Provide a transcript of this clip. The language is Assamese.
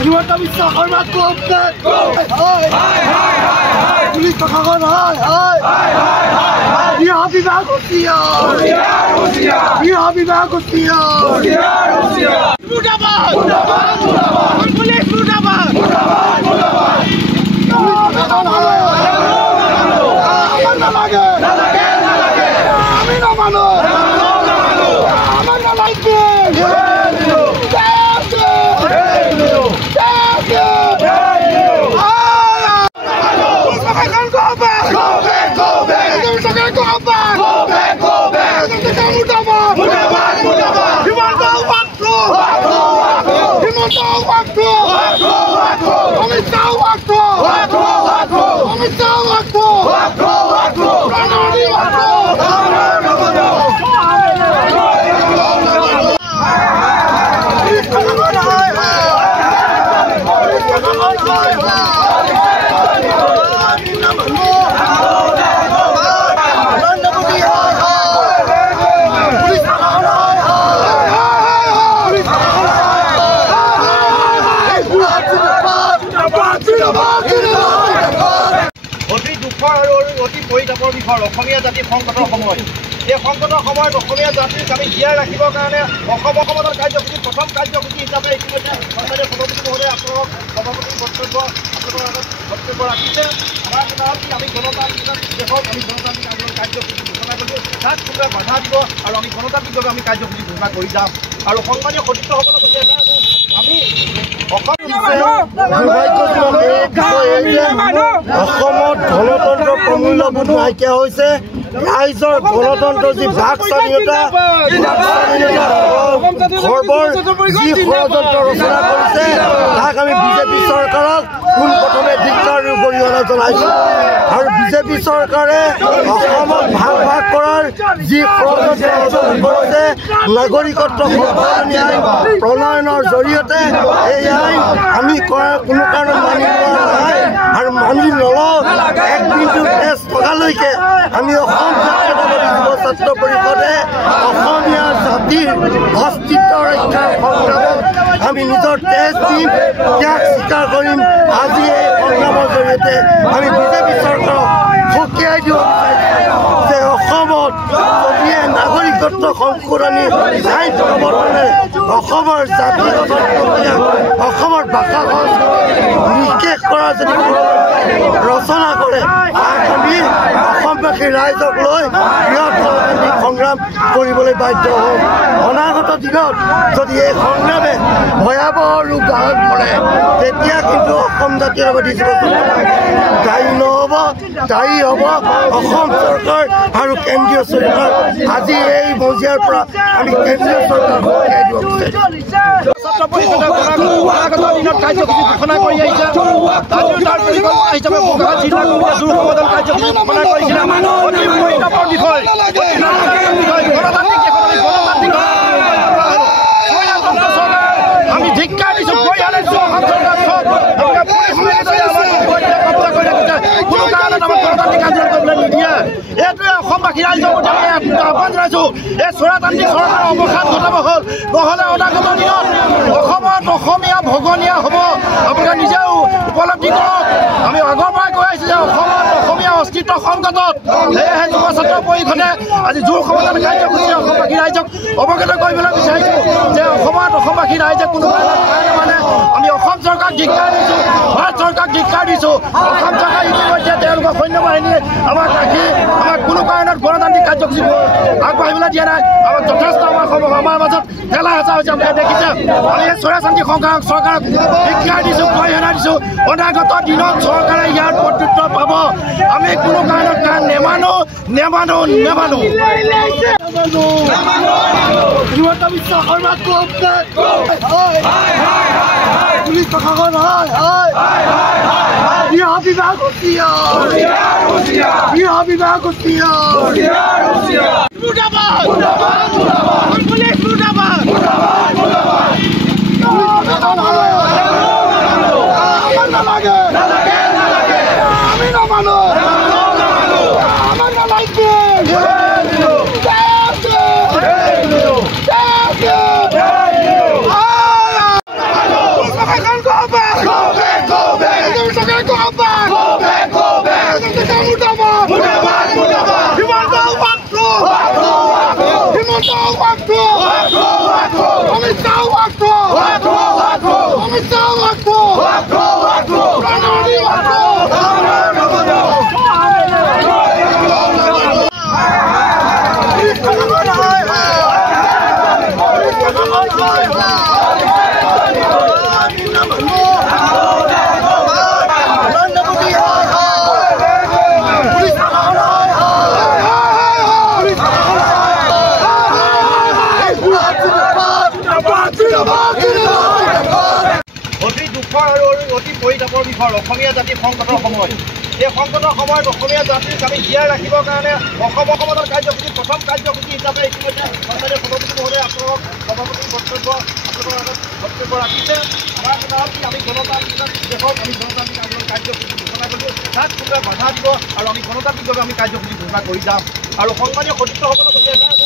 হিমন্ত বিশ্ব শৰ্মাক পুলিচ প্ৰশাসন গৃহ বিভাগ অতি দুখৰ আৰু অতি পৰিতাপৰ বিষয় অসমীয়া জাতিৰ সংকটৰ সময়। এই সংকটৰ সময়ত অসমীয়া জাতিক আমি জীয়াই ৰাখিবৰ কাৰণে অসম সমাজৰ কাৰ্যসূচী প্ৰথম কাৰ্যসূচী হিচাপে ইতিমধ্যে সন্মানীয় সভাপতি মহোদয়ে আপোনালোক সভাপতিৰ বক্তব্য আপোনালোকৰ আগত বক্তব্য ৰাখিছে। আমাৰ আমি গণতান্ত্ৰিক দেশত আমি গণতান্ত্ৰিক আন্দোলন কাৰ্যসূচী ঘোষণা কৰিছোঁ। তাত কোনোবাই বাধা দিব আৰু আমি গণতান্ত্ৰিকভাৱে আমি কাৰ্যসূচী ঘোষণা কৰি যাম। আৰু সন্মানীয় সতীৰ্থসকলৰ প্ৰতি এটা আমি অসমত গণতন্ত্ৰ প্ৰমূল্যবোধ নাইকিয়া হৈছে। ৰাইজৰ গণতন্ত্ৰ যি বাক স্বাধীনতা খৰ্বৰ যি ষড়যন্ত্ৰ ৰচনা কৰিছে তাক আমি বিজেপি চৰকাৰক পোনপ্ৰথমে ধিক্কাৰ অৰিহণা জনাইছোঁ। আৰু বিজেপি চৰকাৰে অসমত ভাগ ভাগ কৰাৰ যি ষড়যন্ত্ৰ ৰচনা কৰিছে নাগৰিকত্ব সংশোধনী আইন প্ৰণয়নৰ জৰিয়তে এই আইন আমি কৰাৰ কোনো কাৰণত মানি লোৱা নাই আৰু মানি নলওঁ। একদিনটো তেজ টকালৈকে আমি অসম জাতীয়তাবাদী যুৱ ছাত্ৰ পৰিষদে অসমীয়া জাতিৰ অস্তিত্ব ৰক্ষাৰ সংগ্ৰামত আমি নিজৰ তেজ দিম, ত্যাগ স্বীকাৰ কৰিম। আজি এই সংগ্ৰামৰ জৰিয়তে আমি বিজেপি চৰকাৰক সকীয়াই দিব বিচাৰিছোঁ যে অসমত যদিহে নাগৰিকত্ব সংশোধনী আইন প্ৰৱৰ্তনে অসমৰ জাতিগত প্ৰক্ৰিয়া অসমৰ ভাষা সংস্কৃতি নিশেষ কৰাৰ যদি ৰচনা কৰে তাক আমি অসমবাসী ৰাইজক লৈ বৃহৎ গণতান্ত্ৰিক সংগ্ৰাম কৰিবলৈ বাধ্য হ'ম। অনাগত দিনত যদি এই সংগ্ৰামে ভয়াৱহ ৰূপ ধাৰণ কৰে তেতিয়া কিন্তু অসম জাতীয়তাবাদী যুৱ দায়ী নহ'ব, দায়ী হ'ব অসম চৰকাৰ আৰু কেন্দ্ৰীয় চৰকাৰ। আজি এই মজিয়াৰ পৰা আমি কেন্দ্ৰীয় চৰকাৰক সকীয়াই দিব বিচাৰিছোঁ। ছাত্ৰ পৰিষদে অনাগত দিনত কাৰ্যসূচী ঘোষণা কৰি আহিছে। আজিও তাৰ পৰিকল্পনা হিচাপে বোকাখাত জিলা কমিটিয়ে জোৰ সমাধান কাৰ্যসূচী ঘোষণা কৰিছিলে। অতি পৰিতাপৰ বিষয় আমি ধিক্কাৰ দিছোঁ। কোনো কাৰণত আমাক গণতান্ত্ৰিক আন্দোলন কৰিবলৈ নিদিয়ে। এইটোৱে অসমবাসী ৰাইজৰ প্ৰতি আহ্বান জনাইছোঁ। এই স্বৈৰতান্ত্ৰিক চৰকাৰৰ অৱসান ঘটাব হ'ল। নহ'লে অনাগত দিনত অসমত অসমীয়া ভগনীয়া হ'ব। আপোনালোকে নিজেও উপলব্ধি কৰক। আমি আগৰ পৰাই কৈ আহিছোঁ যে অসমত অসমীয়া অস্তিত্ব সংকটত। সেয়েহে যুৱ ছাত্ৰ পৰিষদে আজি জোৰ সমাধান কাৰ্যসূচী অসমবাসী ৰাইজক অৱগত কৰিবলৈ বিচাৰিছোঁ যে অসমত অসমবাসী ৰাইজে কোনো মানে আমি অসম চৰকাৰক ধিক্কাৰ দিছোঁ, ভাৰত চৰকাৰক ধিক্কাৰ দিছোঁ। অসম চৰকাৰ ইতিমধ্যে তেওঁলোকৰ সৈন্য বাহিনীয়ে আমাক ৰাখি আমাক কোনো কাৰণত গণতান্ত্ৰিক কাৰ্যসূচী আগবাঢ়িবলৈ দিয়া নাই। আমাক যথেষ্ট আমাৰ মাজত ঠেলা হেঁচা হৈছে। আপোনালোকে দেখিছে। আমি এই স্বৈৰতান্ত্ৰিক চৰকাৰক ধিক্কাৰ দিছোঁ, গৰিহণা দিছোঁ। অনাগত দিনত চৰকাৰে ইয়াৰ প্ৰত্যুত্তৰ পাব। আমি কোনো কাৰণত নেমানো। হিমন্ত বিশ্ব শৰ্মাক পুলিচ প্ৰশাসন গৃহ বিভাগ বিষয় আৰু অতি পৰিতাপৰ বিষয় অসমীয়া জাতিৰ সংকটৰ সময়। এই সংকটৰ সময়ত অসমীয়া জাতিক আমি জীয়াই ৰাখিবৰ কাৰণে অসম সমাজৰ কাৰ্যসূচী প্ৰথম কাৰ্যসূচী হিচাপে ইতিমধ্যে সন্মানীয় সভাপতি মহোদয়ে আপোনালোক সভাপতিৰ বক্তব্য ৰাখিছে। আমাৰ কথা হ'ল কি আমি গণতান্ত্ৰিক দেশত আমি গণতান্ত্ৰিক আন্দোলন কাৰ্যসূচী ঘোষণা কৰিছোঁ, তাত কোনোবাই বাধা দিব আৰু আমি গণতান্ত্ৰিকভাৱে আমি কাৰ্যসূচী ঘোষণা কৰি যাম। আৰু সন্মানীয় সতীৰ্থসকলৰ প্ৰতি এটা